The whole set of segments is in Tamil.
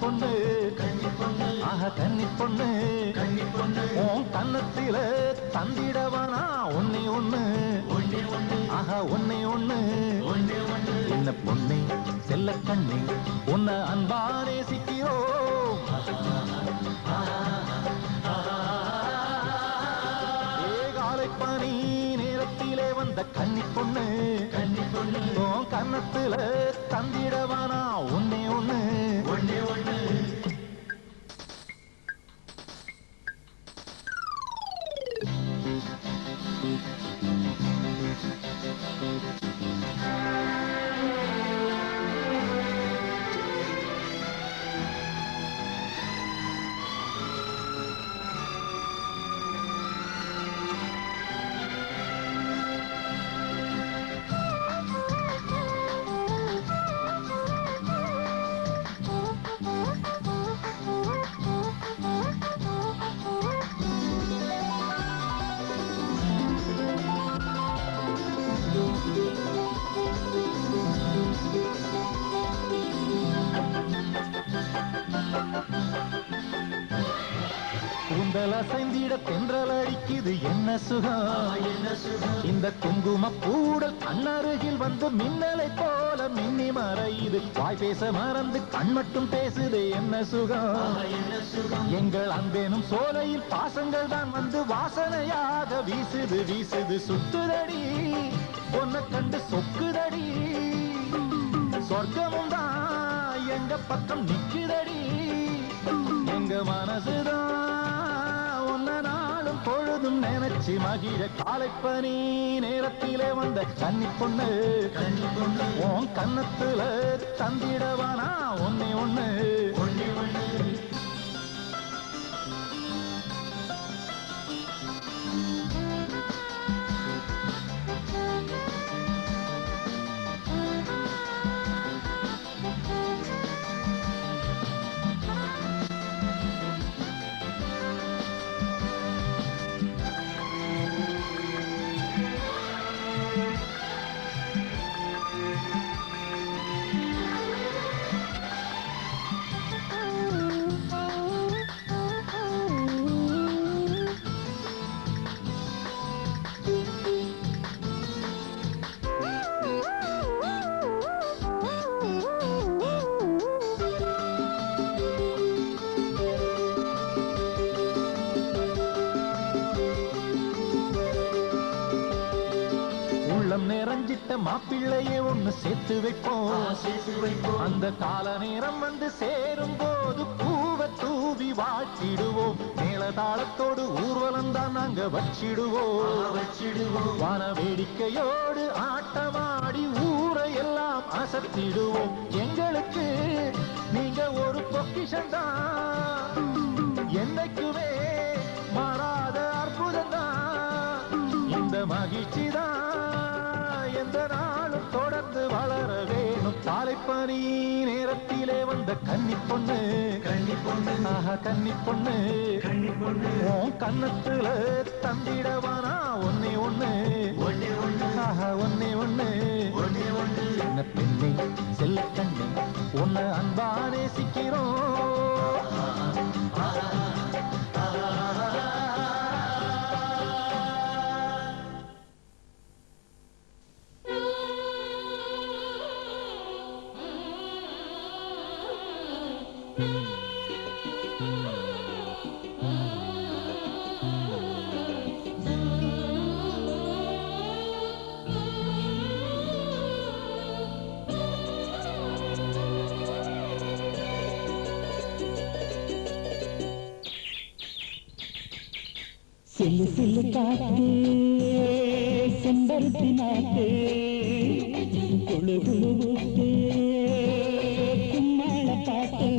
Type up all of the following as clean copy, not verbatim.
பொண்ணு ஆஹா கன்னி பொண்ணு உன் கன்னத்தில தந்திடவானா ஒன்னே ஒண்ணு ஆஹா ஒன்னே ஒண்ணு என்ன பொண்ணே செல்ல கண்ணே உன்னை அன்பா நேசிக்கிறோம் ஏகாலை பனி நேரத்திலே வந்த கன்னி பொண்ணு உன் கன்னத்தில தந்திடவானா ஒன்னே ஒண்ணு கூந்தல் அசைந்திட தென்றல் அடிக்குது என்ன சுகம் இந்த குங்கும பூடல் கண்ணருகில் வந்து மின்னலை போல மின்னி மறையுது வாய் பேச மறந்து கண் மட்டும் பேசுது என்ன சுகம் எங்கள் அன்பேனும் சோலையில் பாசங்கள் தான் வந்து வாசனையாக வீசுது வீசுது சுத்துதடி பொன்ன கண்டு சொக்குதடி சொர்க்கமும் தான் எங்க பக்கம் நிக்குதடி எங்க மனசுதான் ஒன்ன நாளும் பொழுதும் நினைச்சு மகிழ காலைப்பனி நேரத்திலே வந்த கன்னி பொண்ணு உன் கன்னத்துல தந்திடவானா ஒன்னே ஒண்ணு உள்ளம் நிறைஞ்சிட்ட மாப்பிள்ளையே ஒண்ணு சேர்த்து வைப்போம் அந்த கால நேரம் வந்து சேரும் போது பூவை தூவி வாழ்த்திடுவோம் மேளதாளத்தோடு ஊர்வலம் தான் நாங்க வச்சிடுவோம் வான வேடிக்கையோடு ஆட்டமாடி ஊரை எல்லாம் அசத்திடுவோம் எங்களுக்கு நீங்க ஒரு பொக்கிஷம் தான் என்னைக்குமே மாறாத அற்புதம் தான் இந்த மகிழ்ச்சி தான் எந்த நாளும் தொடர்ந்து வளர வேணும் காலைப்பனி நேரத்திலே வந்த கன்னி பொண்ணு ஆஹா கன்னி பொண்ணு உன் கன்னத்துல தந்திடவானா ஒன்னே ஒண்ணு ஆஹா ஒன்னே ஒண்ணு சின்ன பெண்ணே செல்ல கண்ணே உன்னை அன்பா நேசிக்கிறோம் சில்லு சில்லு காத்து செம்பருத்தி நாத்து குழு குழு ஊத்து கும்மாள பாட்டு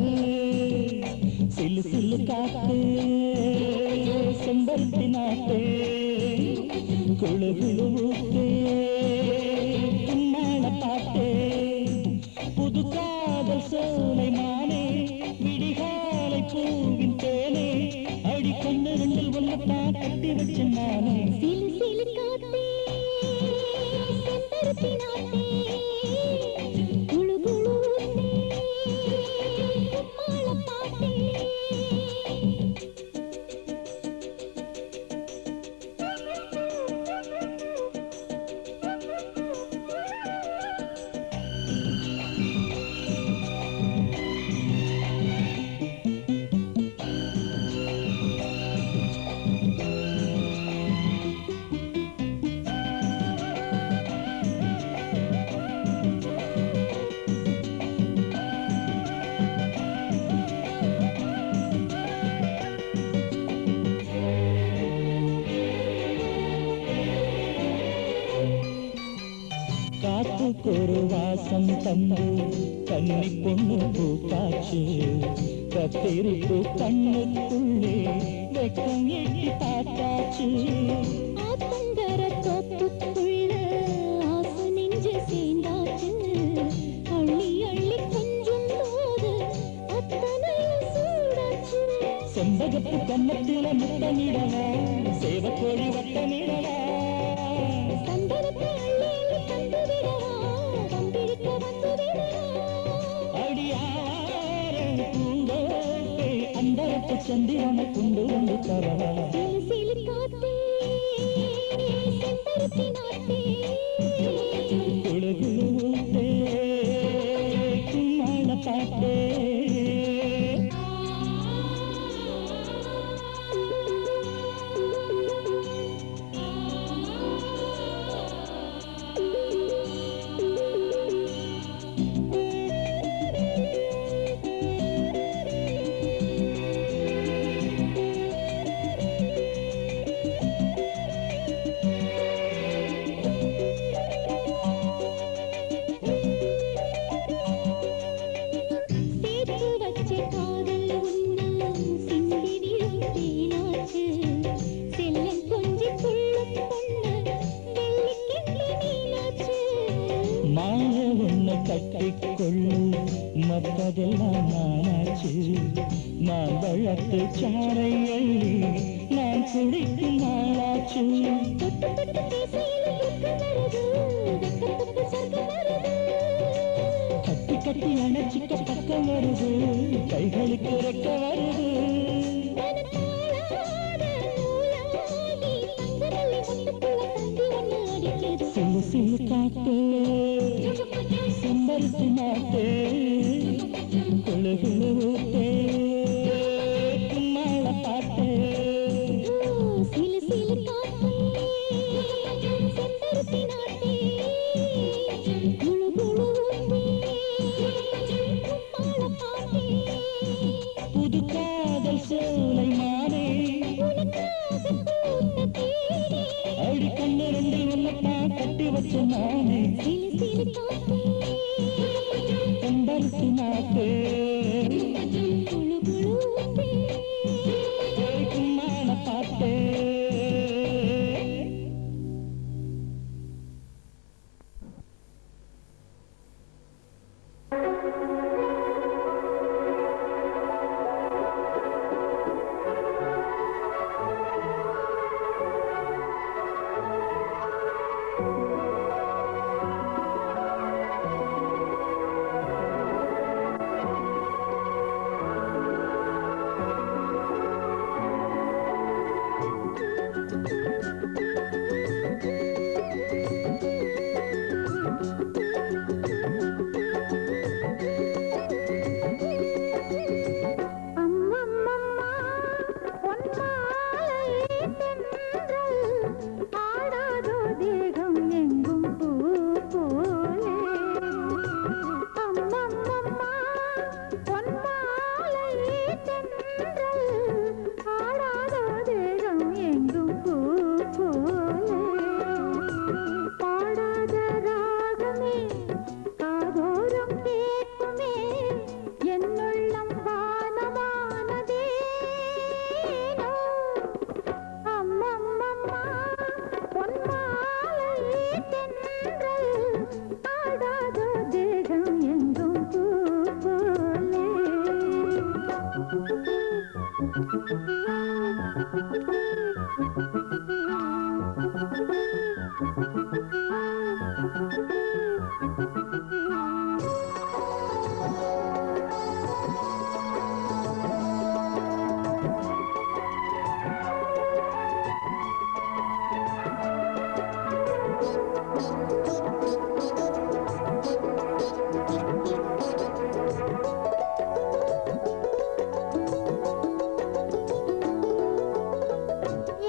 சில்லு சில்லு காத்து செம்பருத்தி நாத்து குழு குழு ஊத்து கும்மாள பாட்டு புது காதல் சோலை மானே விடிகாலை பூவின் தேனே அடி கண்ணு ரெண்டில் ஒன்னத்தான் கட்டி வச்ச நானே சிலு சிலு காத்தே செம்பருத்தி நாத்தே குழு குழு ஊத்தே கும்மாள ஒரு வாசம் தந்து கன்னி பொண்ணு பூத்தாச்சு கத்திரிப்பு கண்ணுக்குள்ளே வெக்கம் எட்டி பார்த்தாச்சு ஆத்தங்கர தோப்புக்குள்ள ஆசை நெஞ்சு சேர்ந்தாச்சு அள்ளி அள்ளி கொஞ்சம் போது அத்தனையும் சூடாச்சு செம்பகப்பு கன்னத்தில முத்தமிடவா சேவக்கோழி வட்டமிடவா சந்தனத்தை அள்ளி அள்ளி தந்து விடவா வம்பிழுக்க வந்து விடவா அடியார பூங்கோட்டை அந்தரத்து சந்திரனை கொண்டு வந்து தரவா சிலு சிலு காத்தே செம்பருத்தி நாட்டே குழுகுழு ஊட்டே கும்மாள பாட்டே சேர்த்து வச்ச காதல் உன்ன சிந்தி விழும் தேனாச்சு செல்லம் கொஞ்சி புள்ளும் பொண்ணு வெள்ளிக்கிண்ணி மீனாச்சு மாலை ஒண்ணு கட்டிக்கொள்ளு மற்றதெல்லாம் நானாச்சு நான் வளர்த்து சாரை அள்ளி நான் குடிக்கும் நாளாச்சு தொட்டு தொட்டு பேசையில துக்கம் வருது வெக்கத்துக்கு சொர்க்கம் வருது கட்டி கட்டி அணைச்சிக்க பக்கம் வருது கைகளுக்கு ரெக்க வருது மனத்தாளாத நூலாகி தங்கமல்லி முத்துக்குள்ள தந்தி ஒண்ணு அடிக்குது சிலு சிலு காத்தே செம்பருத்தி நாட்டே குழு குழு ஊட்டே கும்மாள பாட்டே சிலு சிலு காத்தே செம்பருத்தி நாட்டே குளு குளு ஊத்தே கும்மாள பாட்டே புது காதல் சோலை மாறே உனக்காக பூத்த தேனே அடி கண்ணு ரெண்டில் ஒன்னத்தான் கட்டி வச்ச நானே சிலு சிலு காத்தே செம்பருத்தி நாட்டே குளு குளு ஊத்தே கும்மாள பாட்டே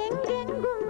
எங்கெங்கும்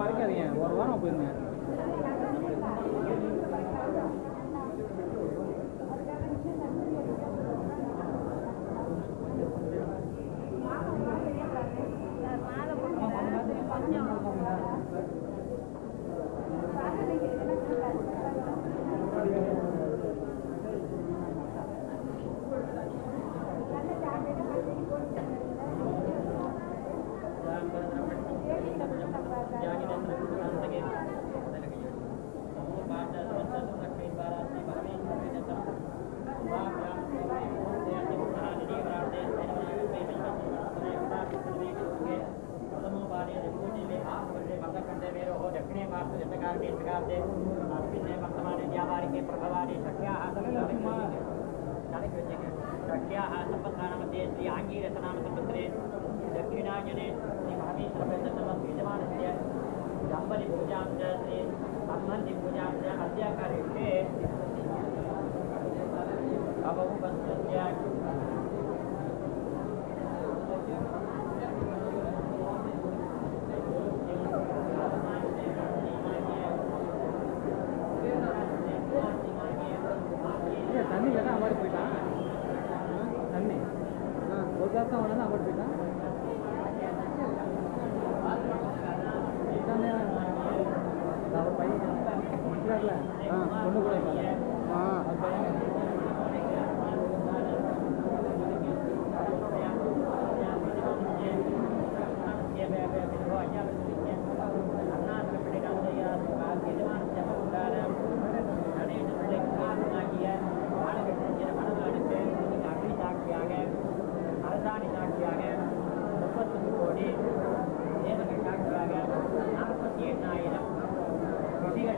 மறைக்காதீங்க, ஒரு வாரம் போயிருங்க.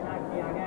சாட்சியாக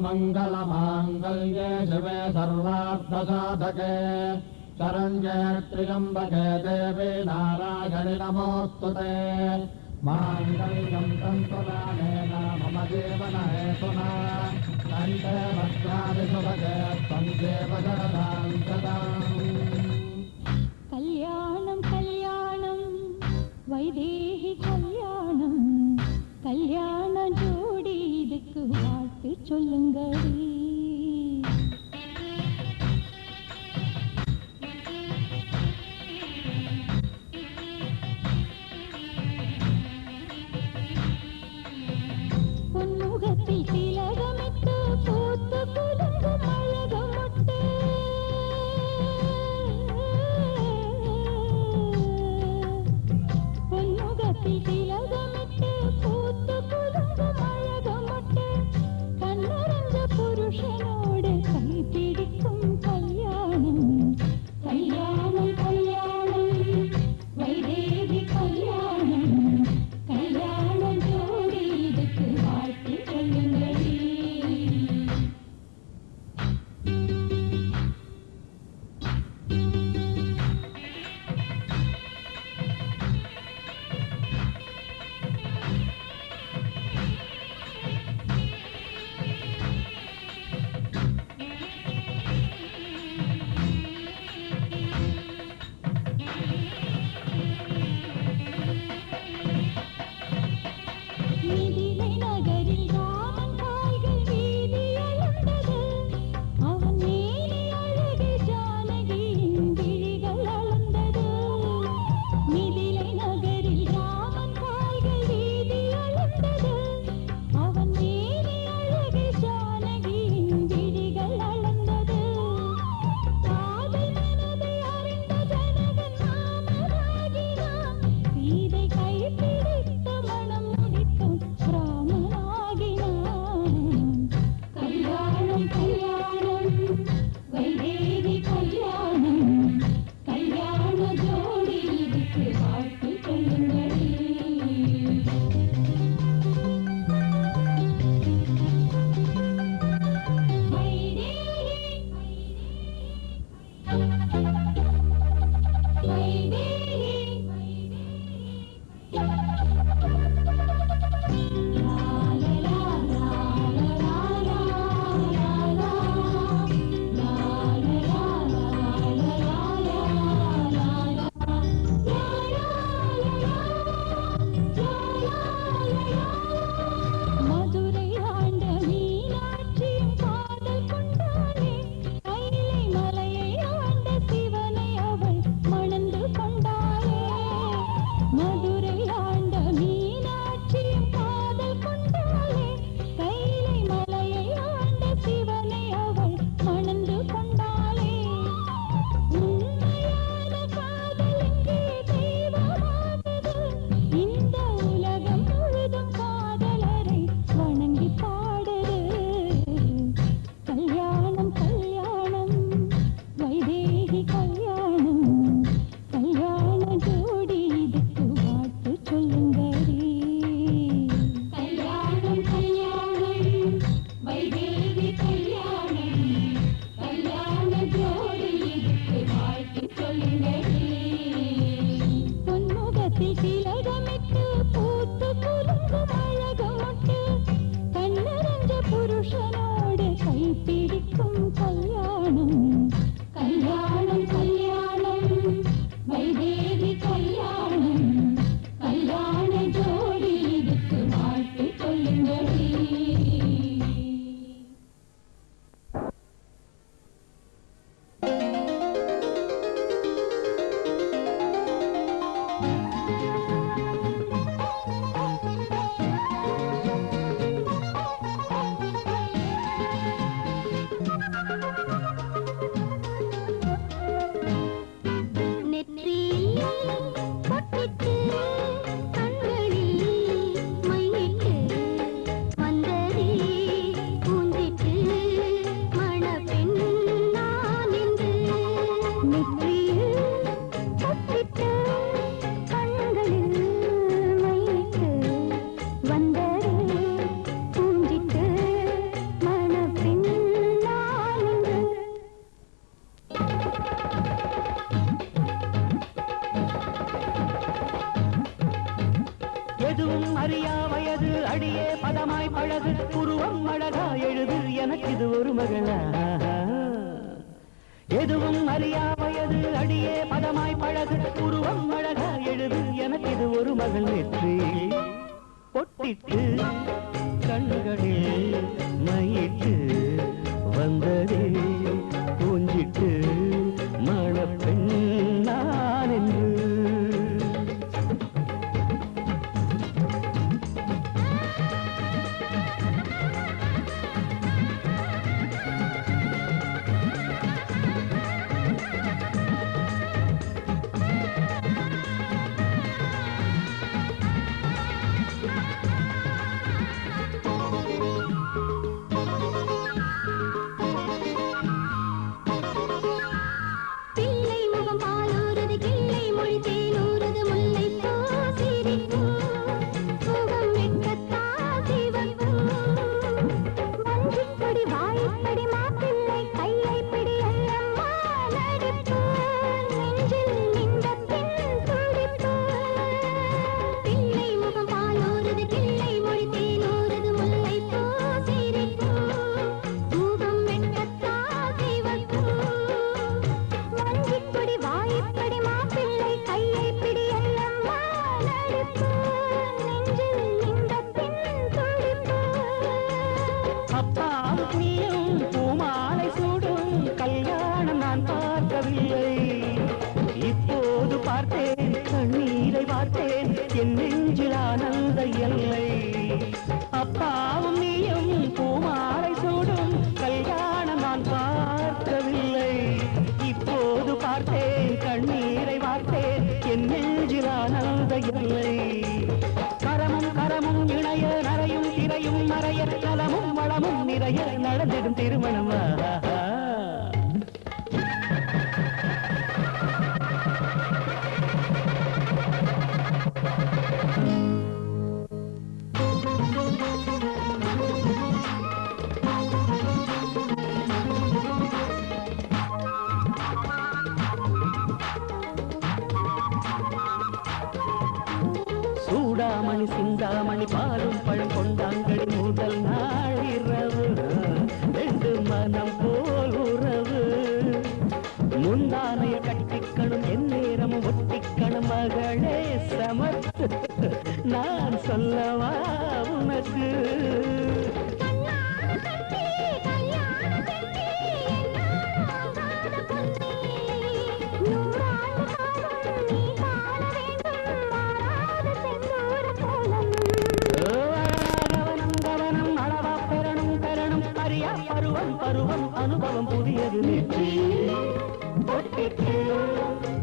सर्वमङ्गलमाङ्गल्ये शिवे सर्वार्थसाधके शरण्ये त्र्यम्बके देवे नारायणि नमोऽस्तुते माङ्गल्यं तन्तुनानेन मम जीवनहेतुना कण्ठे भद्राणि सुभगे त्वं देव शरदां शताम् கல்யாணம் கல்யாணம் வைதேகி கல்யாணம் கல்யாண ஜோடி இதுக்கு வாழ்த்து சொல்லுங்கடி பொன்முகத்தில் திலகமிட்டு பூத்து குலுங்கும் அழகமொட்டு பொன்முகத்தில் திலகமிட்டு பூத்து குலுங்கும் அழகமொட்டு கண்ணறிஞ்ச புருஷனோடு கைப்பிடிக்கும் கல்யாணம் கல்யாணம் கல்யாணம் வைதேகி கல்யாணம் கல்யாண ஜோடி இதுக்கு வாழ்த்து சொல்லுங்கடி மிதிலை நகரில் ராமன் கால்கள் வீதி அளந்தது அவன் மேனி அழகு ஜானகியின் விழிகள் அளந்தது மிதிலை நகரில் ராமன் கால்கள் வீதி அளந்தது அவன் மேனி அழகு ஜானகியின் விழிகள் அளந்தது காதல் மனதை அறிந்த ஜனகன் மாமனாகினான் சீதை கைப்பிடித்த மனம் முடித்தும் ராமனாகினான் கல்யாணம் கல்யாணம் வைதேகி கல்யாணம் கல்யாண ஜோடி இதுக்கு வாழ்த்து சொல்லுங்கடி மதுரை ஆண்ட மீனாட்சியும் காதல் கொண்டாளே கைலை மலையை ஆண்ட சிவனை அவள் மணந்து கொண்டாளே மதுரை ஆண்ட மீனாட்சியும் காதல் கொண்டாளே கைலை மலையை ஆண்ட சிவனை அவள் மணந்து கொண்டாளே உண்மையான காதல் இங்கே தெய்வமானது இந்த உலகம் முழுதும் காதலரை வணங்கி பாடுது கல்யாணம் கல்யாணம் வைதேகி கல்யாணம் கல்யாண ஜோடி இதுக்கு வாழ்த்து சொல்லுங்கடி கல்யாணம் கல்யாணம் வைதேகி கல்யாணம் கல்யாண ஜோடி இதுக்கு வாழ்த்து சொல்லுங்கடி பொன்முகத்தில் திலகமிட்டு பூத்து குலுங்கும் அழகமொட்டு கண்ணறிஞ்ச புருஷனோடு கைப்பிடிக்கும் கல்யாணம் கல்யாணம் கல்யாணம் வைதேகி கல்யாணம் கல்யாண ஜோடி இதுக்கு வாழ்த்து சொல்லுங்கடி எதுவும் அறியா வயது அடியே பதமாய் பழகு உருவம் அழகா எழுது எனக்கு இது ஒரு மகளா எதுவும் அறியா வயது அடியே பதமாய் பழகு உருவம் அழகா எழுது எனக்கு இது ஒரு மகள் நெற்றி பொட்டிட்டு கண்களில் மையிட்டு வந்ததே பூஞ்சிட்டு மணப்பெண் நான் என்று கரமும் கரமும் இணைய நரையும் திரையும் மறைய நலமும் வளமும் நிறைய நடந்திடும் திருமணமா சூடாமணி சிந்தாமணி பாலும் பழம் கொண்டாங்கடி முதல் நாள் இரவு ரெண்டு மனம் போல் உறவு முந்தானைய கட்டிக்கணும் என் நேரமும் ஒட்டிக்கணும் மகளே சமத்து நான் சொல்லவா உனக்கு பருவம் அனுபவம் புதியது நெற்றி பொட்டிட்டு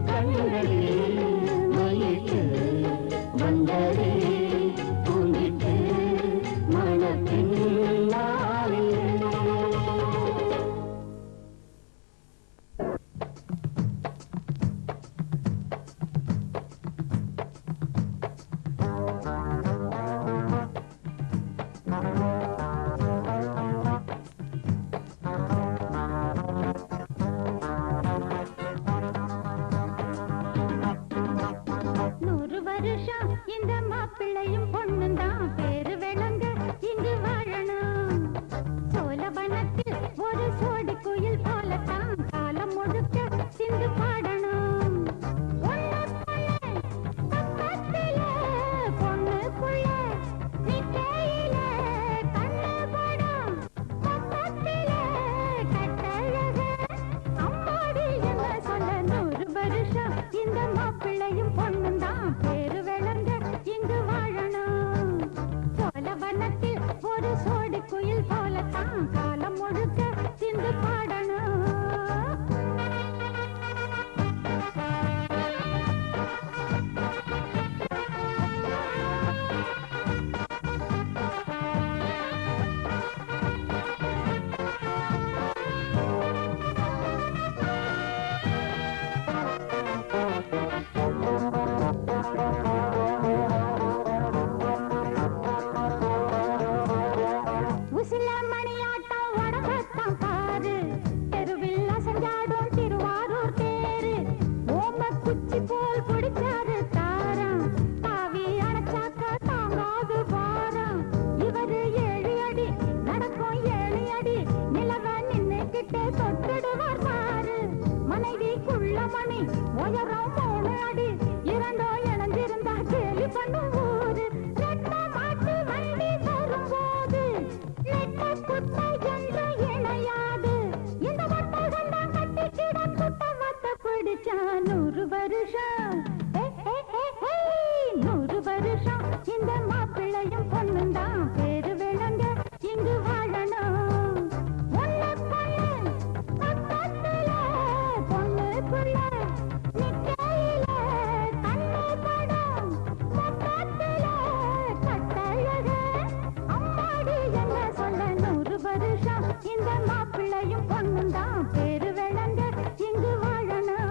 கண்களில் மயிட்டு வந்ததே பூங்கிட்டு மனத்தின் இந்த மாப்பிள்ளையும் பொண்ணும் தான் பேரு விளங்க இங்கு வாழணும் சோழவனத்தில் ஒரு சோடி குயில் போலத்தான் காலம் முழுக்க சிந்து பாடணும் பொண்ணுக்குள்ள நிக்கையில கண்ணு படம் பக்கத்தில கட்டழக அம்மாடி என்ன சொல்ல 100 வருஷம் இந்த மாப்பிள்ளையும் பொண்ணும் தான் பேரு விளங்க இங்கு வாழணும் வருஷம் இந்த மாப்பிள்ளையும் பொண்ணும் தான் பேரு விளங்க இங்கு வாழணும். பொண்ணுக்குள்ள பக்கத்துல பொண்ணுக்குள்ள நிக்கையில கண்ணு படம் பக்கத்துல கட்டழக அம்மாடி என்ன சொல்ல 100 வருஷம் இந்த மாப்பிள்ளையும் பொண்ணும் தான் பேரு விளங்க இங்கு வாழணும்.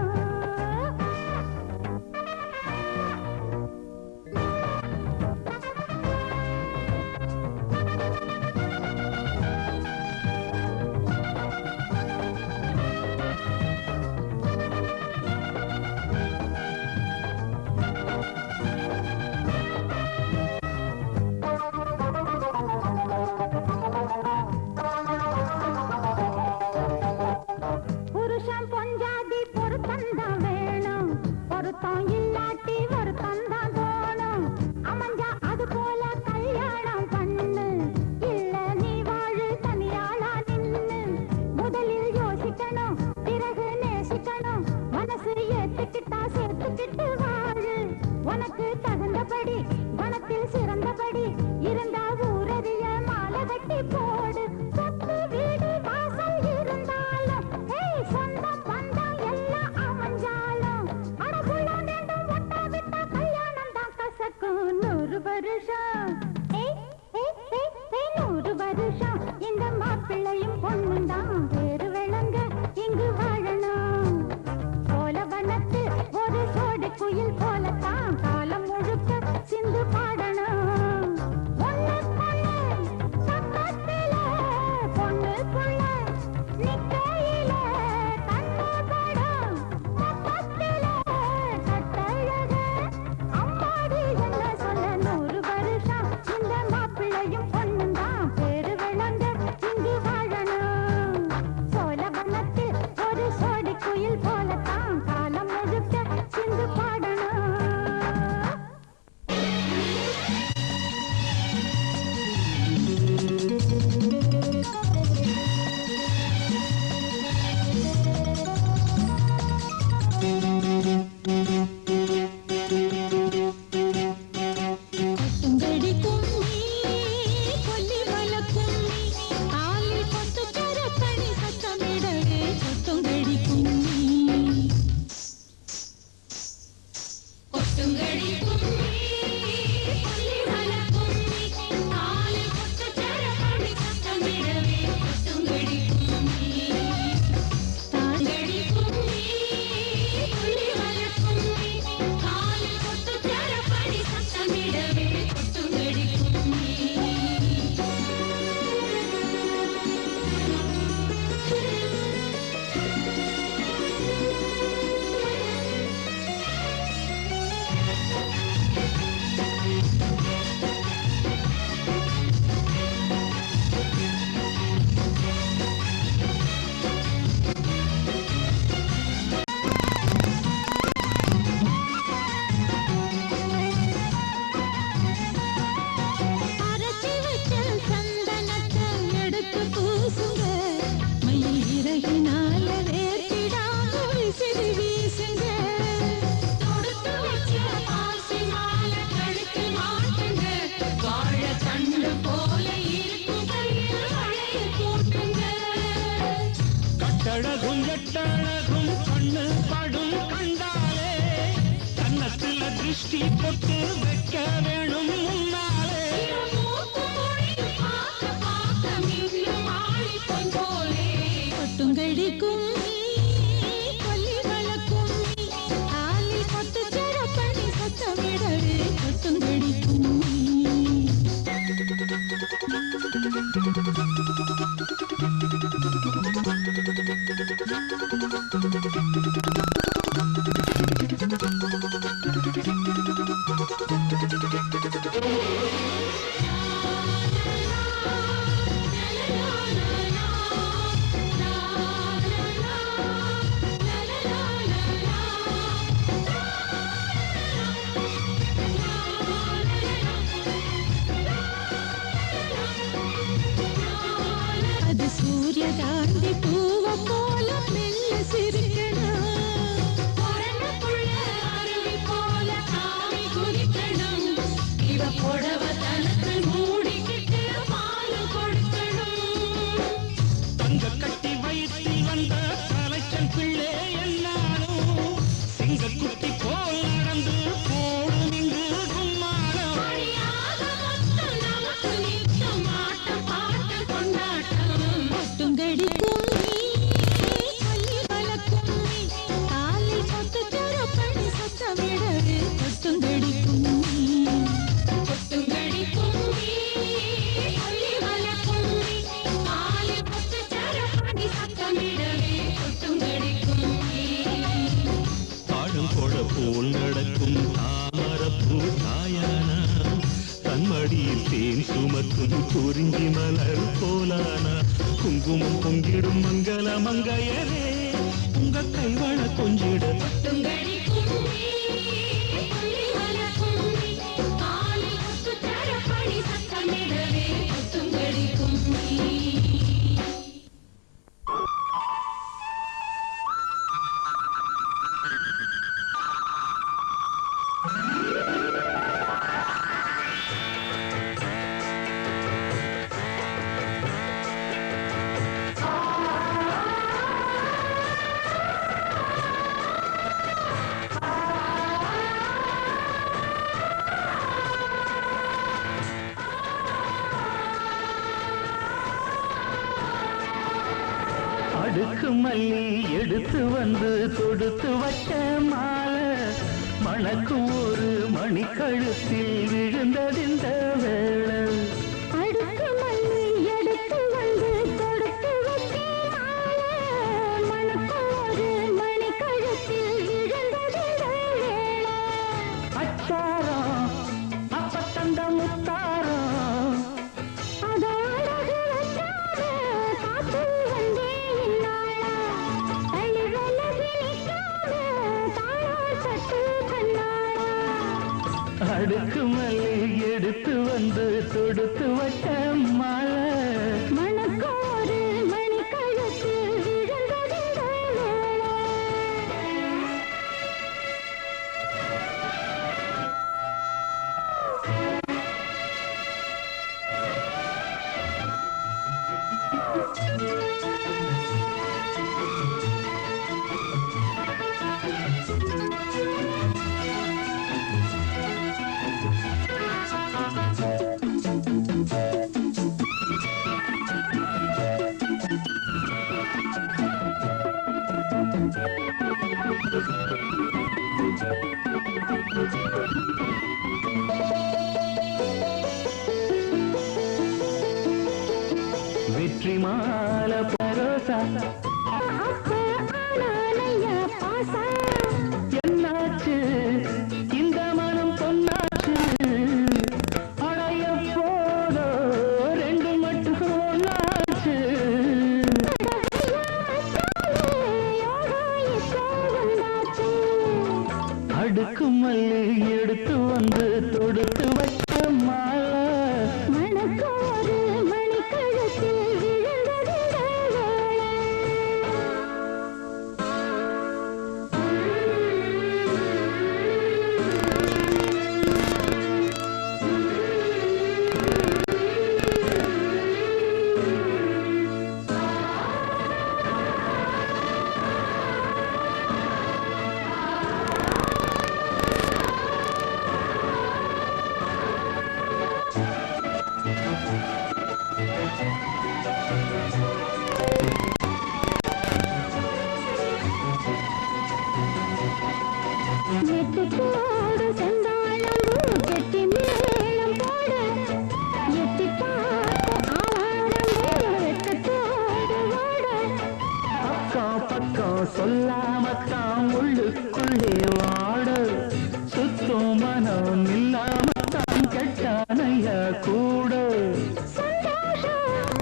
புருஷன் பொஞ்சாதி பொருத்தந்தான் வேணும், பொருத்தம் இல்லாட்டி வருத்தந்தான் தோணும். அமைஞ்சா அது போல கல்யாணம் பண்ணு, இல்ல நீ வாழு தனியாளா நின்னு. முதலில் யோசிக்கணும், பிறகு நேசிக்கணும், மனசு ஏத்துக்கிட்டா சேர்த்துக்கிட்டு வாழு. உனக்கு தகுந்தபடி குணத்தில் சிறந்தபடி இருந்தா ஊரறிய மாலை கட்டி போடு. சொத்து வீடு வாசல் இருந்தாலும் சொந்தம் பந்தம் எல்லாம் அமைஞ்சாலும் அடகுள்ள ரெண்டும் ஒட்டா விட்டா கல்யாணம் தான் கசக்கும். 100 வருஷம் 100 வருஷம் இந்த மாப்பிள்ளையும் பொண்ணும் தான் பேரு விளங்க இங்கு வாழணும். சோழவனத்து ஒரு சோடு குயில் போலத்தான் காலம் முழுக்க சிந்து பாடணும். ஒண்ணுக்குள்ள பக்கத்துல பொண்ணுக்குள்ள நிக்கையில கண்ணு படம் பக்கத்துல கட்டழக அம்மாடி என்ன சொல்ல 100 வருஷம் இந்த மாப்பிள்ளையும் பொண்ணும் தான் பேரு விளங்க இங்கு வாழணும். சோழவனத்தில் ஒரு சோடி குயில் போலத்தான் காலம் முழுக்க சிந்து பாடணும். கொட்டுங்கடி கும்மி கொல்லி மல கும்மி காலில் கொத்து சரப்பணி சத்தமிடவே கொட்டுங்கடி கும்மி. கொட்டுங்கடி கும்மி கொல்லி மல கும்மி காலில் கொத்து சரப்பணி சத்தமிடவே கொட்டுங்கடி கும்மி. தாங்கடி கும்மி கொல்லி மல கும்மி காலில் கொத்து சரப்பணி சத்தமிடவே கொட்டுங்கடி கும்மி. அரைச்சி வச்ச சந்தனத்தை எடுத்து பூசுங்க, மயில் இறகினால வேர்த்திடாம விசிறி வீசுங்க. தொடுத்து வச்ச பாசி மாலை கழுத்து மாட்டுங்க, வாழை தண்டு போல இருக்கும் கையில் வளைய போட்டுங்க. கட்டழகும் எட்டழகும் கண்ணு படும் கண்டாலே கன்னத்துல திருஷ்டி போட்டு வைக்க வேணும் முன்னாலே. கொட்டுங்கடி கும்மி கொல்லி மல கும்மி காலில் கொத்து சரப்பணி சத்தமிடவே கொட்டுங்கடி கும்மி. அது சூரிய காந்தி பூவ போல மெல்ல சிரிக்கணும். பொறந்த புள்ள அருவி போல காவி குதிக்கணும். சுமக்கும் குறிஞ்சி மலர் போலானா குங்குமம் பொங்கிடும் மங்கள மங்கையரே உங்க கைவள கொஞ்சிட அடுக்கு மல்லி எடுத்து வந்து கொடுத்து வச்ச மாலை மணக்கும் ஒரு மணி கழுத்தில் விழுந்ததிந்த வேளை அடுக்கு மல்லி எடுத்து வந்து கொடுத்து வச்ச மாலை மணக்கும் ஒரு மணி கழுத்தில் விழுந்ததிந்த வேளை அச்சாரம் அப்ப தந்த முத்தாரம் அது அழகு வச்சாரு காத்து வந்தே இன்னாளா தள்ளி விலகி நிற்காம தாழால் சட்டு கண்ணாளா அடுக்கு மல்லி எடுத்து வந்து தொடுத்து வச்ச மாலை மணக்கும் ஒரு மணி கழுத்தில் விழுந்ததிந்த வேளை வெற்றி மாலை பரோசா அப்ப ஆனாலைய பாசா என்னாச்சு இந்த மனம் பொன்னாச்சு அடைய போதோ ரெண்டு மட்டும் ஒன்னாச்சு அடுக்கு மல்லி எடுத்து வந்து தொடுத்து வச்ச மாலை மணக்கும் ஒரு மணி கழுத்தில் விழுந்ததிந்த வேளை வெட்டுக்கோடு செந்தாழம்பூ கெட்டி மேளம் போட எட்டி பார்க்கும் ஆவாரம்பூ வெட்கத்தோடு ஓட பக்கம் பக்கம் சொல்லாமத்தான் உள்ளுக்குள்ளே வாட சுத்தும் மனம் இல்லாமத்தான் கெட்டானைய கூட சந்தோஷம்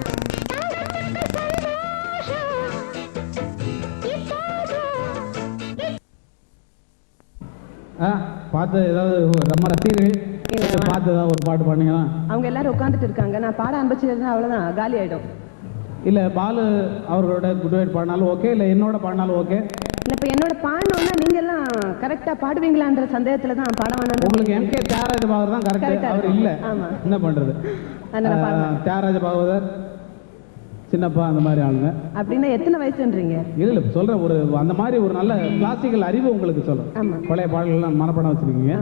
தங்கத்துக்கு சந்தோஷம் இப்போது பார்த்து ஏதாவது நம்ம ரசிகர்கள் பார்த்து ஏதாவது ஒரு பாட்டு பாடுங்களா? அவங்க எல்லாரும் உட்காந்துட்டு இருக்காங்க. நான் பாட ஆரம்பிச்சதுன்னா அவ்வளவுதான், காலி ஆயிடும். இல்லை பாலு அவர்களோட குட்வைட் பாடினாலும் ஓகே, இல்லை என்னோட பாடினாலும் ஓகே. இல்லை இப்போ என்னோட பாடணும்னா நீங்க எல்லாம் கரெக்டா பாடுவீங்களான்ற சந்தேகத்துல தான் பாட வேணாம். உங்களுக்கு MK தியாகராஜ பாகவதர் தான் கரெக்ட், அவர் இல்லை. ஆமா, என்ன பண்றது? தியாகராஜ பாகவதர், சின்னப்பா அந்த மாதிரி ஆளுங்க. அப்படின்னா எத்தனை வயசுன்றீங்க? இல்லை சொல்றேன், ஒரு அந்த மாதிரி ஒரு நல்ல கிளாசிக்கல் அறிவு உங்களுக்கு சொல்றேன். ஆமா, பழைய பாடல்கள்லாம் மனப்பாடம் வச்சிருக்கீங்க.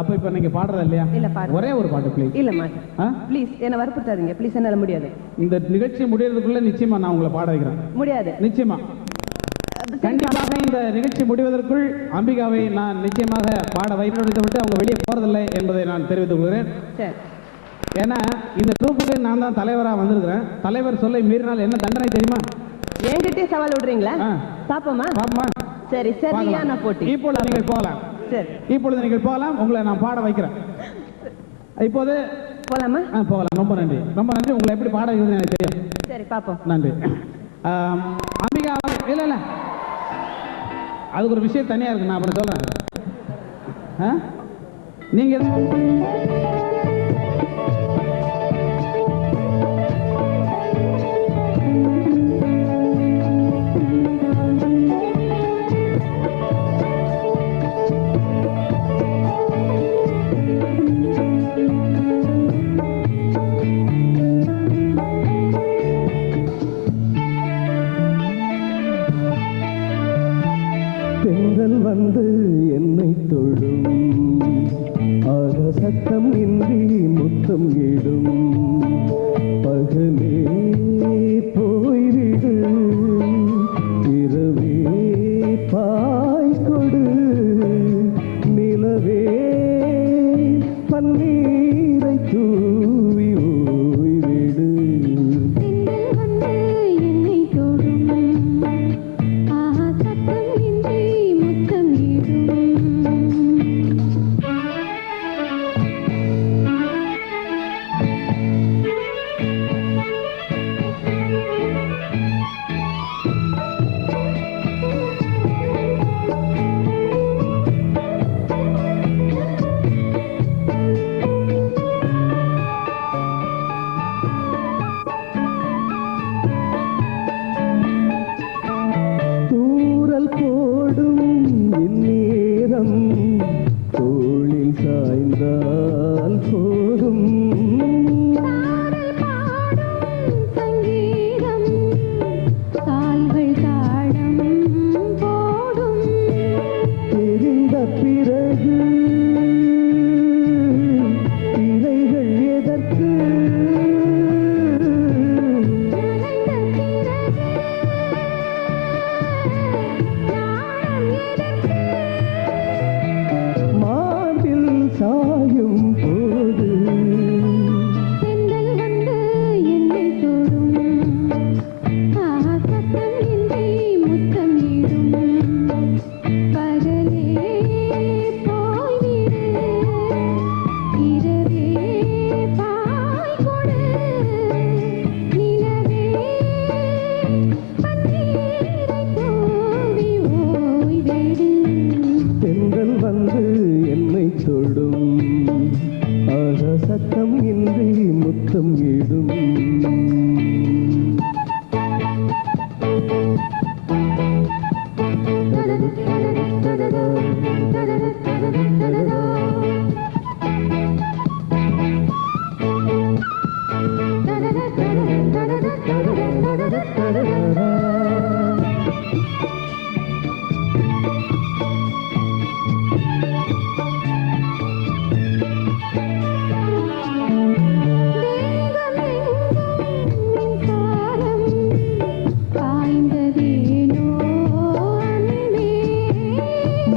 அப்போ இப்போ நீங்க பாடுறதா இல்லையா? இல்ல பாடு. ஒரே ஒரு பாட்டு ப்ளீஸ். இல்ல மாட்டேன் ப்ளீஸ், என்ன வற்புறுத்தாதீங்க ப்ளீஸ், என்னால முடியாது. இந்த நிகழ்ச்சி முடியறதுக்குள்ள நிச்சயமா நான் உங்களை பாட வைக்கிறேன். முடியாது நிச்சயமா, கண்டிப்பாக இந்த நிகழ்ச்சி முடிவதற்குள் அம்பிகாவை நான் நிச்சயமாக பாட வைக்கிறதை விட்டு அவங்க வெளியே போறதில்லை என்பதை நான் தெரிவித்துக் கொள்கிறேன். சரி, ஏன்னா இந்த ட்ரூப்புக்கு நான் தான் தலைவராக வந்திருக்கிறேன். தலைவர் சொல்லை மீறினால் என்ன தண்டனை தெரியுமா? என்கிட்டே சவால் விடுறீங்களா? பாப்போமா? பாப்போமா? சரி, சரியான போட்டி. இப்பொழுது நீங்கள் போகலாம். சரி, இப்பொழுது நீங்கள் போகலாம், உங்களை நான் பாட வைக்கிறேன். இப்போது போலாமா? போகலாம். ரொம்ப நன்றி, ரொம்ப நன்றி. உங்களை எப்படி பாட வைக்கிறது எனக்கு தெரியும். சரி பாப்போம். நன்றி. அம்பிகா இல்ல இல்ல அதுக்கு ஒரு விஷயம் தனியா இருக்கு, நான் அப்புறம் சொல்றேன். நீங்க தென்றல் வந்து என்னை தொடும், ஆக சத்தம் இன்றி முத்தம் இடும், பகலே போய்விடு, இரவே பாய் கொடு, நிலவே பன்னீரை தூவி ஓய்விடு. தூறல் போடும் இந்நேரம் தோளில் சாய்ந்தால் போதும், தெரிந்த பிறகு இலைகள் எதற்கு, மார்பில் சாயும் போது தென்றல் வந்து என்னை தொடும், ஆக சத்தம் இன்றி முத்தம் இடும்.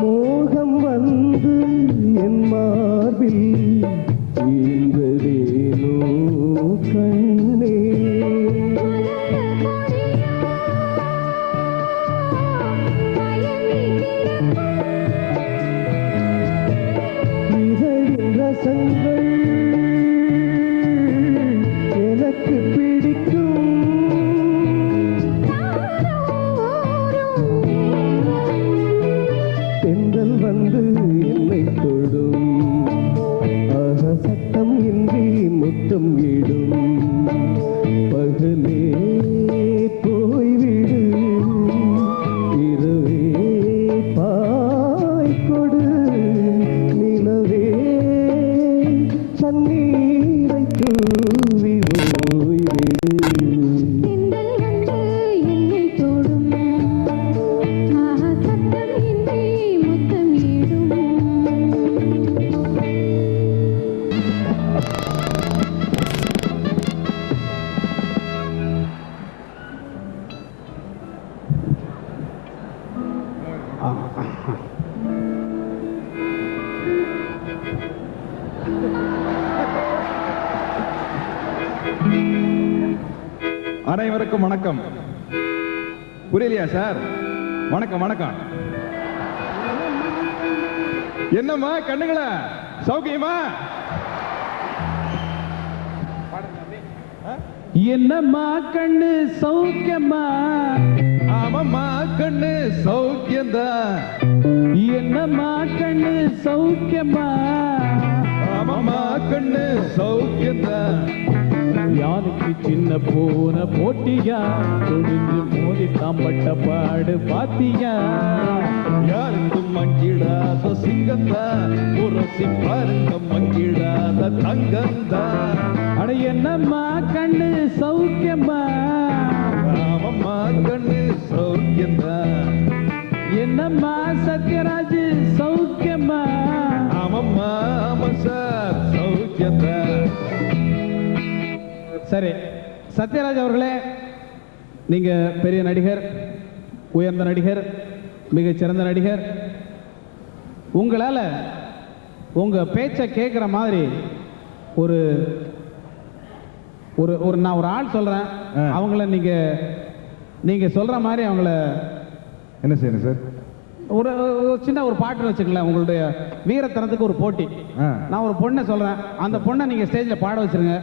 மோகம் வந்து என் மார்பில் ஈன்றதேனோ கண்ணே, இதழின் ரசங்கள் எனக்கு பிடிக்கும், தென்றல் வந்து என்னை தொடும், ஆக சத்தம் இன்றி முத்தம் இடும், பகலே போய்விடு, இரவே பாய் கொடு, நிலவே பன்னீரை தூவி ஓய்விடு. அனைவருக்கும் வணக்கம். புரியலையா சார்? வணக்கம் வணக்கம். என்னம்மா கண்ணுங்களா, சௌக்கியமா? என்னம்மா கண்ணு சௌக்கியம்மா ஆமாம்மா கண்ணு சௌக்கியம்தான் என்னம்மா கண்ணு சௌக்கியம்மா ஆமாம்மா கண்ணு சௌக்கியம்தான் யாருக்கு சின்ன பூன போட்டியா துணிஞ்சு மோதி தாம்பட்ட பாடு பாத்தியா யாருக்கும் மங்கிடாத சிங்கம்தான் உரசி பாருங்க மங்கிடாத தங்கம்தான் அட என்னம்மா கண்ணு சௌக்கியம்மா ஆமாம்மா கண்ணு சௌக்கியம்தான் என்னம்மா சத்யராஜ் சௌக்கியம்மா ஆமாம்மா ஆமா சார் சௌக்கியம்தான் சரி சத்யராஜ் அவர்களே நீங்க பெரிய நடிகர் உயர்ந்த நடிகர் மிகச்சிறந்த நடிகர் உங்களால உங்க பேச்சை கேட்குற மாதிரி ஒரு ஒரு ஒரு நான் ஒரு ஆள் சொல்றேன் அவங்கள நீங்க சொல்ற மாதிரி அவங்கள என்ன செய்யணும் சார் ஒரு ஒரு சின்ன ஒரு பாட்டு வச்சுக்கலாம் உங்களுடைய வீரத்தனத்துக்கு ஒரு போட்டி நான் ஒரு பொண்ணை சொல்றேன் அந்த பொண்ணை நீங்க ஸ்டேஜ்ல பாட வச்சிருங்க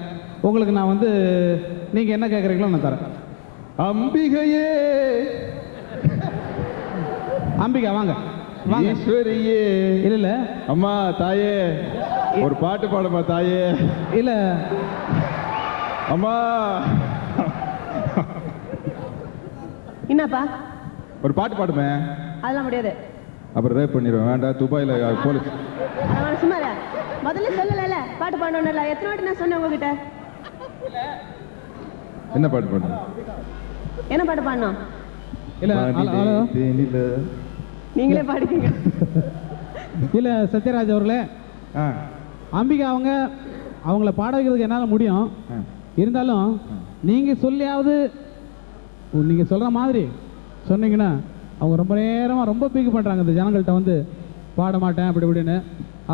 உங்களுக்கு நான் வந்து நீங்க என்ன கேட்குறீங்களோ நான் தரேன் அம்பிகையே அம்பிகா வாங்க வாங்க ஈஸ்வரியே இல்ல இல்ல அம்மா தாயே ஒரு பாட்டு பாடுமா தாயே இல்ல அம்மா என்னப்பா ஒரு பாட்டு பாடுமே அதெல்லாம் முடியாது. அப்புறம் ரேப் பண்ணிடுவேன் வேண்டாம் துபாயில் போலீஸ் அதெல்லாம் சும்மா இரு. முதல்ல சொல்லல பாட்டு பாடணும்ல எத்தனை வாட்டி நான் சொன்னேன் உங்ககிட்ட என்ன பாட்டு பாடணும் என்ன பாட்டு பாடணும் இல்ல ஹலோ நீங்களே பாடிக்கீங்க இல்ல சத்யராஜ் அவர்களே அம்பிகா அவங்கள பாட வைக்கிறதுக்கு என்னால் முடியும் இருந்தாலும் நீங்க சொல்லியாவது நீங்க சொல்ற மாதிரி சொன்னீங்கன்னா அவங்க ரொம்ப நேரமா ரொம்ப பீக்கு பண்றாங்க இந்த ஜனங்கள்கிட்ட வந்து பாட மாட்டேன் அப்படி இப்படின்னு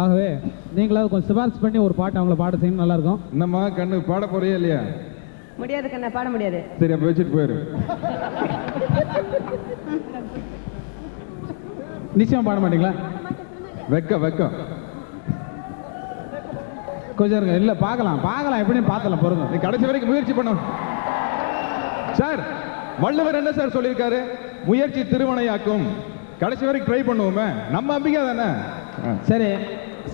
ஆகவே நீங்களாவது கொஞ்சம் சிபாரிசு பண்ணி ஒரு பாட்டு அவங்கள பாட செய்யணும் நல்லா இருக்கும் என்னம்மா கண்ணு பாட போறியா இல்லையா முடியாது கண்ணா பாட முடியாது சரி அப்ப வச்சுட்டு போயிரு நிச்சயமா பாட மாட்டீங்களா வெக்கம் கொஞ்சம் இருங்க இல்ல பார்க்கலாம் எப்படின்னு பார்த்தலாம் பொறுங்க நீ கடைசி வரைக்கும் முயற்சி பண்ணும் சார் வள்ளுவர் என்ன சார் சொல்லியிருக்காரு முயற்சி திருவனையாக்கும் கடைசி வரைக்கும் ட்ரை பண்ணுவோமே நம்ம அம்பிகா தானே சரி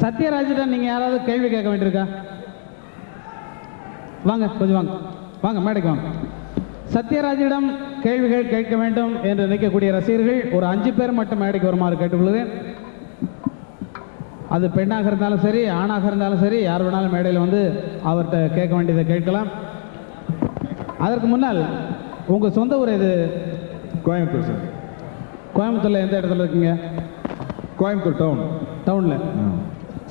சத்யராஜிடம் நீங்க யாராவது கேள்வி கேட்க வேண்டியிருக்கா வாங்க கொஞ்சம் வாங்க மேடைக்கு வாங்க சத்யராஜிடம் கேள்விகள் கேட்க வேண்டும் என்று நினைக்கக்கூடிய ரசிகர்கள் ஒரு 5 பேர் மட்டும் மேடைக்கு வருமாறு கேட்டுக்கொள்கிறேன் அது பெண்ணாக இருந்தாலும் சரி ஆணாக இருந்தாலும் சரி யார் வேணாலும் மேடையில் வந்து அவர்கிட்ட கேட்க வேண்டியதை கேட்கலாம் அதற்கு முன்னால் உங்க சொந்த ஊர் இது கோயம்புத்தூர் சார் கோயம்புத்தூர்ல எந்த இடத்துல இருக்கீங்க கோயம்புத்தூர் டவுன்ல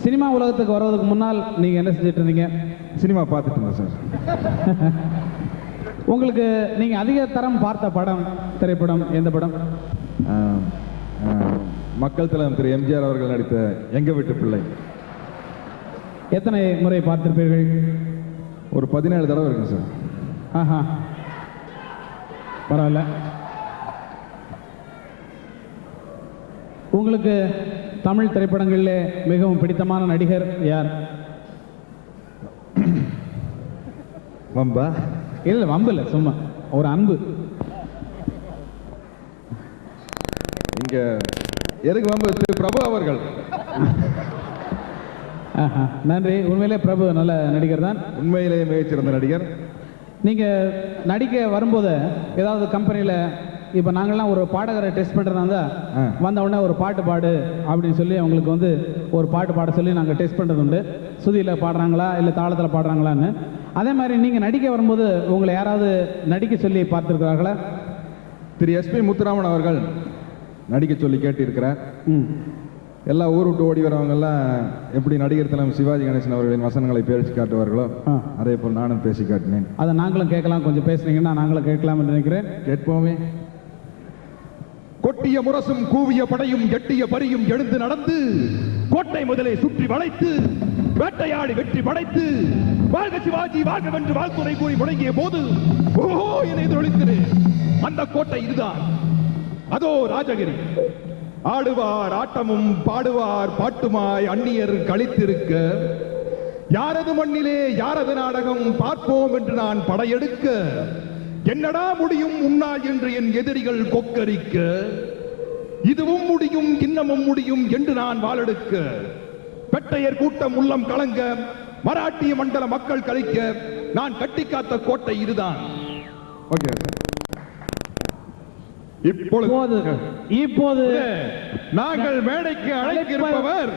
சினிமா உலகத்துக்கு வர்றதுக்கு முன்னால் நீங்க என்ன செஞ்சுட்டு இருந்தீங்க சினிமா பார்த்துட்டு இருந்தேன் சார் உங்களுக்கு நீங்க அதிக தரம் பார்த்த திரைப்படம் எந்த படம் மக்கள் தலைவர் திரு எம்ஜிஆர் அவர்கள் நடித்த எங்க வீட்டு பிள்ளை எத்தனை முறை பார்த்திருப்பீர்கள் ஒரு 17 தடவை இருக்குங்க சார் ஆஹா பரவாயில்ல உங்களுக்கு தமிழ் திரைப்படங்களில் மிகவும் பிடித்தமான நடிகர் யார் வம்பா இல்ல வம்பு இல்லை சும்மா ஒரு அன்பு இங்க எதுக்கு வம்பு திரு பிரபு அவர்கள் நன்றி உண்மையிலே பிரபு நல்ல நடிகர் தான் உண்மையிலேயே மிகச்சிறந்த நடிகர் நீங்க நடிக்க வரும்போது ஏதாவது கம்பெனியில இப்ப நாங்கெல்லாம் ஒரு பாடகரை டெஸ்ட் பண்றதா இருந்தா வந்த உடனே ஒரு பாட்டு பாடு அப்படின்னு சொல்லி அவங்களுக்கு வந்து ஒரு பாட்டு பாட சொல்லி நாங்க டெஸ்ட் பண்றது உண்டு சுதியில பாடுறாங்களா இல்ல தாளத்துல பாடுறாங்களான்னு அதே மாதிரி நீங்க நடிக்க வரும்போது உங்களை யாராவது நடிக்க சொல்லி பார்த்திருக்கிறார்களா திரு எஸ்பி முத்துராமன் அவர்கள் நடிக்க சொல்லி கேட்டிருக்கிறார் எல்லா ஊர் விட்டு ஓடி வரவங்க எல்லாம் எப்படி நடிகர் தலைவர் சிவாஜி கணேசன் அவர்களின் வசனங்களை பேசி காட்டுவார்களோ அதே போல் நானும் பேசி காட்டினேன் அதை நாங்களும் கேட்கலாம் கொஞ்சம் பேசுனீங்கன்னா நாங்களும் கேட்கலாம் என்று நினைக்கிறேன் கேட்போமே கொட்டிய முரசும் கூவிய படையும் எட்டிய பரியும் எழுந்து நடந்து கோட்டை முதலை சுற்றி வளைத்து வேட்டையாடி வெற்றி படைத்து வாழ்க சிவாஜி வாழ்க வென்று வாழ்த்துறை கூறி முழங்கிய போது ஓஹோ என எதிரொலித்தது அந்த கோட்டை இதுதான் அதோ ராஜகிரி ஆடுவார் ஆட்டமும் பாடுவார் பாட்டுமாய் அந்நியர் கழித்திருக்க யாரது மண்ணிலே யாரது நாடகம் பார்ப்போம் என்று நான் படையெடுக்க என்னடா முடியும் உன்னால் என்று என் எதிரிகள் கொக்கரிக்க இதுவும் முடியும் இன்னமும் முடியும் என்று நான் வாளெடுக்க பெட்டையர் கூட்டம் உள்ளம் கலங்க மராட்டிய மண்டல மக்கள் கழிக்க நான் கட்டி காத்த கோட்டை இதுதான். ஓகே இப்போது நாங்கள் மேடைக்கு அழைக்கிருப்பவர்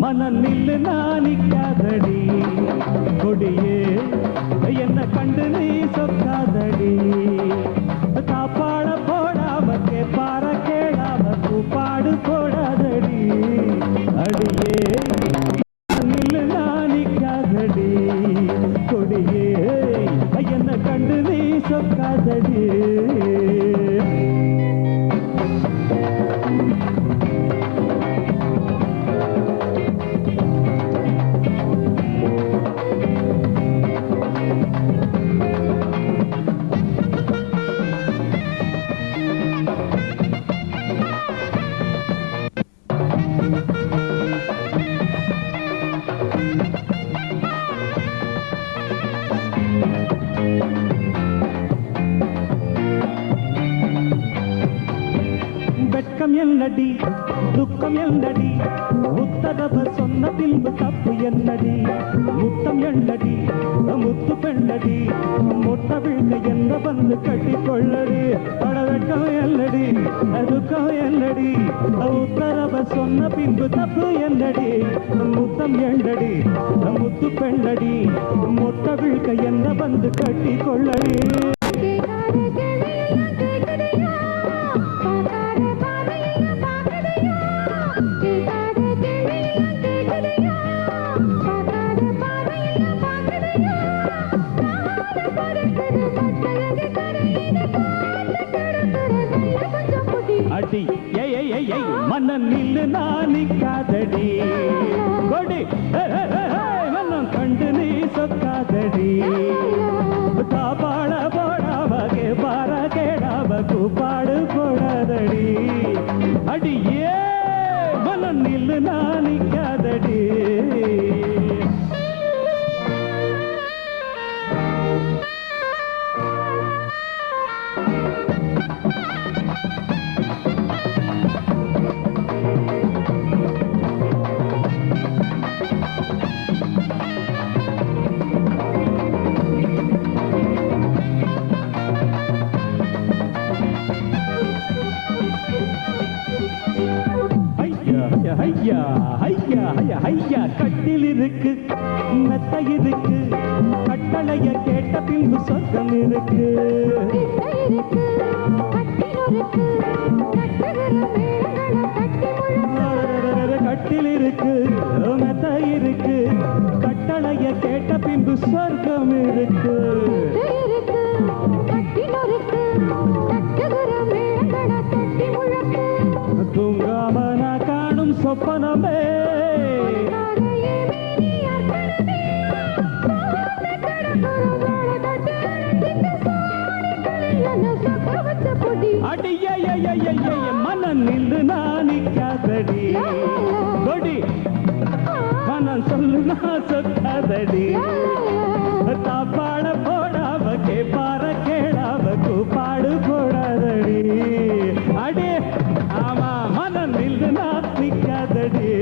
மனநில் நானிக்காதடி கொடியே என்ன கண்டு நீ சொக்காதடி தாப்பாட போடாம கேப்பார கேடாம கூப்பாடு போடாதடி அடியே மனநில் நானிக்காதடி கொடியே என்ன கண்டு நீ சொக்காதடி என்னடி துக்கம் என்னடி உத்தரவு சொன்ன பின்பு தப்பு என்னடி முத்தம் என்னடி முத்து பெண்ணடி மொட்ட விழுக்க என்ன வந்து கட்டி கொள்ளடி படவெட்கம் என்னடி துக்கம் என்னடி உத்தரவு சொன்ன பின்பு தப்பு என்னடி முத்தம் என்னடி முத்து பெண்ணடி மொட்ட விழுக்க என்ன வந்து கட்டி கொள்ளடி அடி மனநில் நானிக்காதடி கொடி மனம் கண்டு நீ சொக்காதடி தாப்பாட போடாம கேப்பார கேடாம கூப்பாடு போடாதடி அடியே மனநில் நானிக்காதடி ஐயா ஐயா ஐயா ஐயா கட்டில் இருக்கு மெத்த இருக்கு கட்டளைய கேட்ட பின்பு சொர்க்கம் இருக்கு கட்டில் இருக்கு மெத்த இருக்கு கட்டளைய கேட்ட பின்பு சொர்க்கம் இருக்கு தூங்காம நான் காணும் சொப்பனமே அடிய மனநில் நானிக்காதடி கொடி மனம் சொல்லு நான் சொக்காதடி தாப்பாட போடாம கேப்பார கேடாம கூப்பாடு போடாதடி அடே ஆமா மனநில் நானிக்காதடி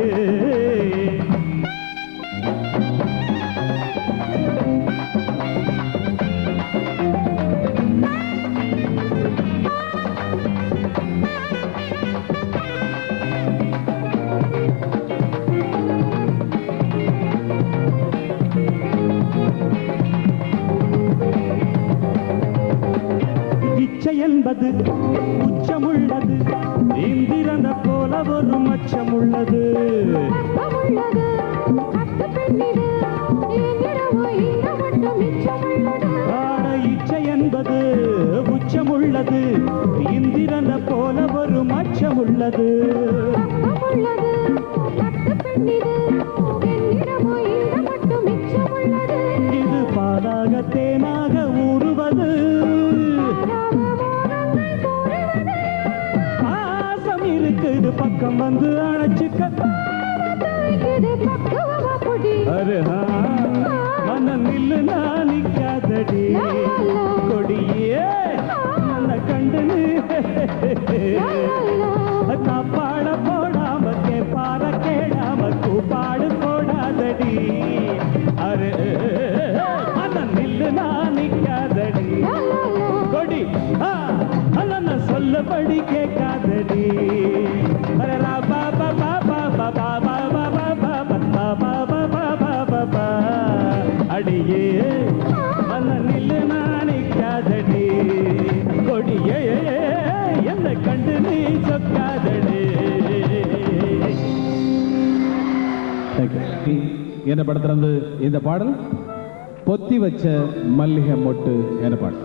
என்பது உச்சமுள்ளது இந்திரன போல ஒரு மச்சமுள்ளது கட்டில் இருக்கு உள்ளது உள்ளது பத்து பெண்ணிது என்னிடமோ இந்த மட்டும் மிச்சம் உள்ளது இது பாலாக தேனாக ஊறுவது பாசம் இருக்குது பக்கம் வந்து அணைச்சுக்க இது பக்குவமா புடி அரே மனம் நில்லு நானிக்காதடி கொடியே நல்ல கண்டு பாட போடாம பாட கேடாம கூப்பாடு போடாதடி அரே மனம் நில்லு நானிக்காதடி கொடி அல்ல சொல்லபடி கேட்காதடி அரே ரா பா பா பா பா பா பா பா பா அடியே மன நில்லு நாணிக்காதடி கொடியே என்ன கண்டு நீ சொக்காதடி. என்ன படத்திலிருந்து இந்த பாடல் பொத்தி வச்ச மல்லிகை மொட்டு என பாடல்.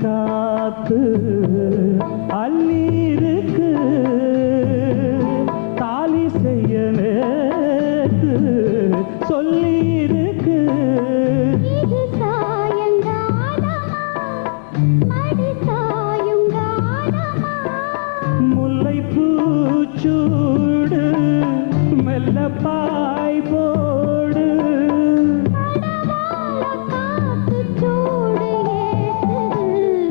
காத்து அள்ளி இருக்கு தாலி செய்ய நேத்து சொல்லி இருக்கு இது சாயங்காலமா மடி சாயுங்காலமா முல்லை பூச்சூடு மெல்ல பாய் போடு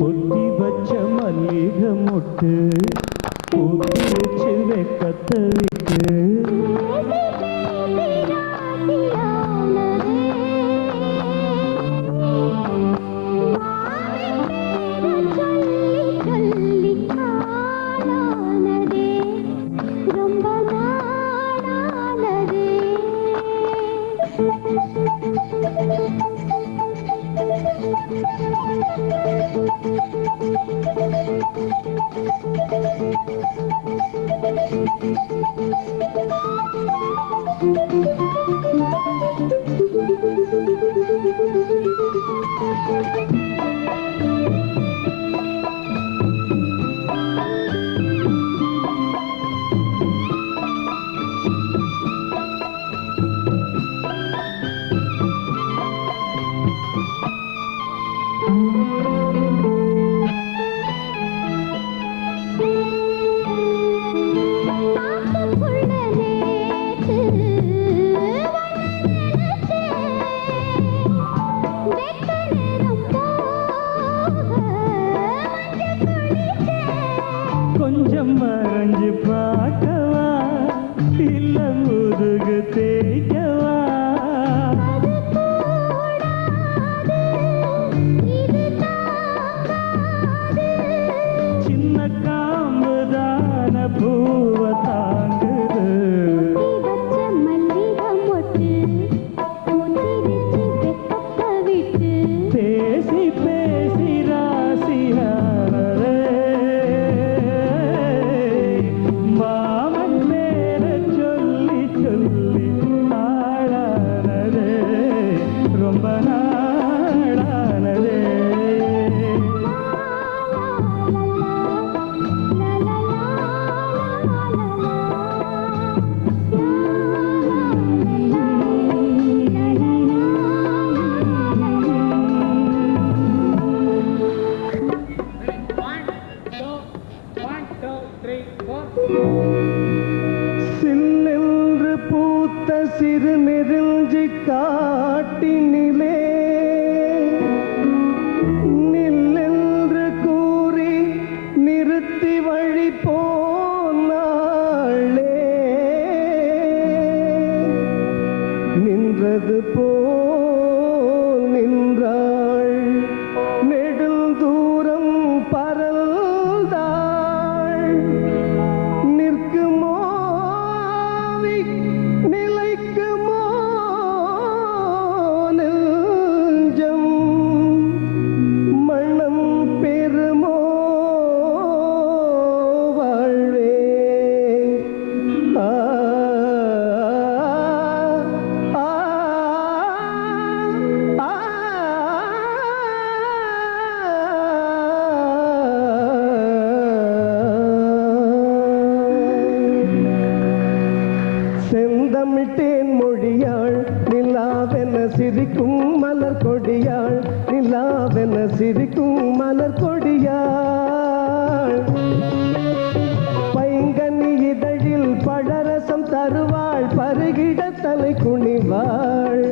பொத்தி வச்ச மல்லிகை மொட்டு பூத்தி வச்சு வெக்கத்த விட்டு மலர் கொடியாள் நிலாவென சிரிக்கும் மலர் கொடியாள் பைங்கனி இதழில் பழரசம் தருவாள் பருகிட தலை குனிவாள்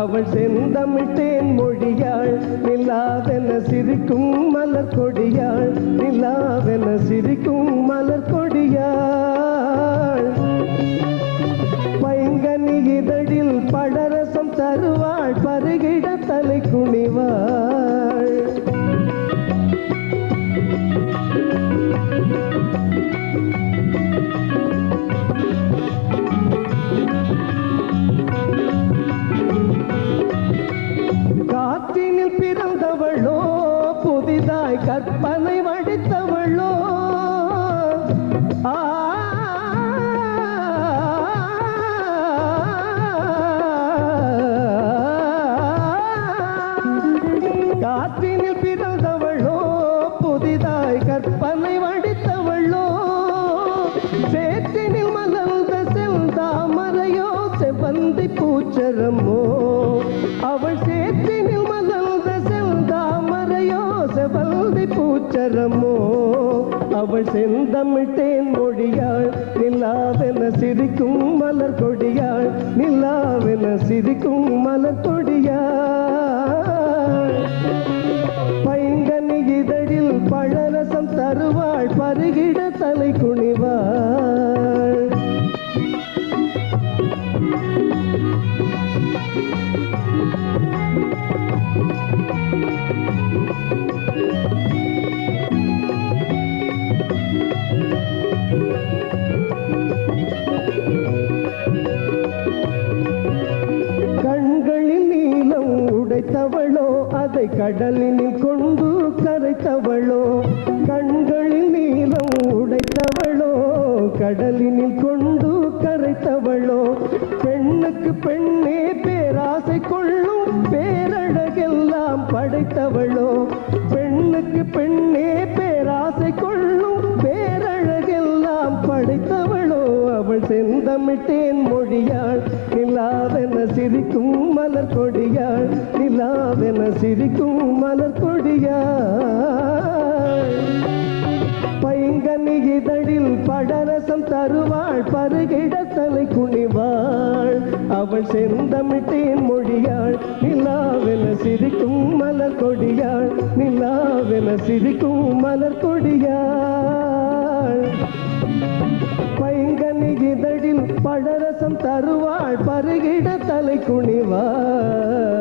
அவள் செந்தமிழ் தேன் மொழியாள் நிலாவென சிரிக்கும் மலர் கொடியாள் நிலாவென சிரிக்கும் மலர் கொடியாள் பைங்கனி இதழில் பழரசம் தருவாள் பருகிட தலை குனிவாள் காற்றினில் பிறந்தவளோ புதிதாய் கற்பனை வடித்தவளோ காற்றினில் பிறந்தவளோ புதிதாய் கற்பனை வடித்தவளோ சேற்றினில் மலர்ந்த செந்தாமரையோ செவந்தி பூச்சரமோ அவள் சேற்றினில் மலர்ந்த செந்தாமரையோ செவந்தி பூச்சரமோ அவள் செந்தமிழ் தேன் மொழியாள் நிலாவென சிரிக்கும் மலர் கொடியாள் நிலாவென சிரிக்கும் மலர் கொடியாள் பைங்கனி இதழில் பழரசம் தருவாள் பருகிட தலை குனிவாள் கண்களில் நீலம் உடைத்தவளோ அதை கடலினில் கொண்டு கரைத்தவளோ கண்களில் நீலம் உடைத்தவளோ கடலினில் கொண்டு கரைத்தவளோ பெண்ணுக்கு பெண்ணே பேராசை கொள்ளும் பேரழகெல்லாம் படைத்தவளோ பெண்ணுக்கு பெண்ணே பேராசை கொள்ளும் பேரழகெல்லாம் படைத்தவளோ அவள் செந்தமிழ் தேன் மொழியாள் நிலாவென சிரிக்கும் மலர் கொடியாள் நிலாவென சிரிக்கும் மலர் கொடியாள் பைங்கனி இதழில் பழரசம் தருவாள் பருகிட தலை குனிவாள் அவள் செந்தமிழ் தேன் மொழியாள் நிலாவென சிரிக்கும் மலர் கொடியாள் நிலாவென சிரிக்கும் மலர் கொடியாள் பைங்கனி இதழில் பழரசம் தருவாள் பருகிட தலை குனிவாள்